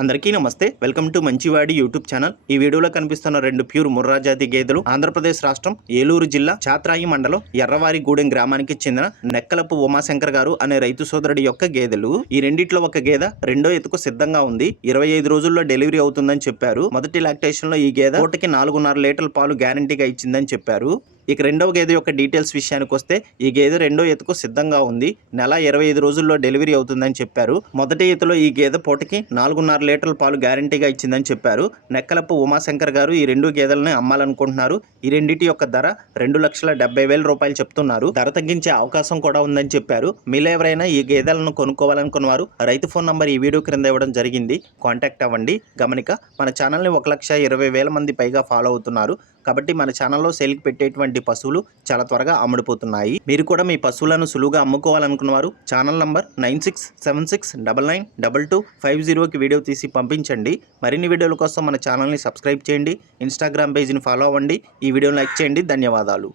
అందరికీ నమస్తే. Welcome to మంచివాడి యూట్యూబ్ ఛానల్. ఈ వీడియోలో కనిపిస్తున్న రెండు ప్యూర్ ముర్రా జాతి గేదెలు ఆంధ్రప్రదేశ్ రాష్ట్రం ఏలూరు జిల్లా చాత్రాయి మండలం ఎర్రవారిగూడెం గ్రామానికి చెందిన నెక్కలపు ఉమాశంకర్ గారు అనే రైతు సోదరుడి యొక్క గేదెలు. ఈ రెండిట్లో ఒక గేదె రెండో ఎత్తుకు సిద్ధంగా ఉంది. 25 రోజుల్లో డెలివరీ అవుతుందని చెప్పారు. మొదటి లాక్టేషన్ లో ఈ గేదె పూటకి 4.5 లీటర్ల పాలు గ్యారంటీగా ఇచ్చిందని చెప్పారు. ఇక రెండవ గేదె యొక్క డీటెయిల్స్ విషయానికి వస్తే ఈ గేదె రెండో ఎత్తుకు సిద్ధంగా ఉంది. నెల 25 రోజుల్లో డెలివరీ అవుతుందని చెప్పారు. మొదటి ఎత్తులో ఈ గేదె పూటకి 4.5 లీటర్ల పాలు గ్యారంటీగా ఇచ్చిందని చెప్పారు. నెక్కలపు ఉమాశంకర్ గారు ఈ రెండు గేదెలను అమ్మాలనుకుంటున్నారు. ఈ రెండింటి యొక్క ధర 2,70,000 రూపాయలు చెప్తున్నారు. ధర తగ్గించే అవకాశం కూడా ఉందని చెప్పారు. మీలో ఎవరైనా ఈ గేదెలను కొనుక్కోవాలనుకున్నవారు రైతు ఫోన్ నంబర్ ఈ వీడియో క్రింద ఇవ్వడం జరిగింది. కాంటాక్ట్ అవ్వండి. గమనిక, మన ఛానల్ని 1,20,000 మంది పైగా ఫాలో అవుతున్నారు. కాబట్టి మన ఛానల్లో సేల్కి పెట్టేటువంటి పశువులు చాలా త్వరగా అమ్ముడుపోతున్నాయి. మీరు కూడా మీ పశువులను సులువుగా అమ్ముకోవాలనుకున్నవారు ఛానల్ నంబర్ 9676992250కి వీడియో తీసి పంపించండి. మరిన్ని వీడియోల కోసం మన ఛానల్ని సబ్స్క్రైబ్ చేయండి. ఇన్స్టాగ్రామ్ పేజ్ని ఫాలో అవ్వండి. ఈ వీడియోని లైక్ చేయండి. ధన్యవాదాలు.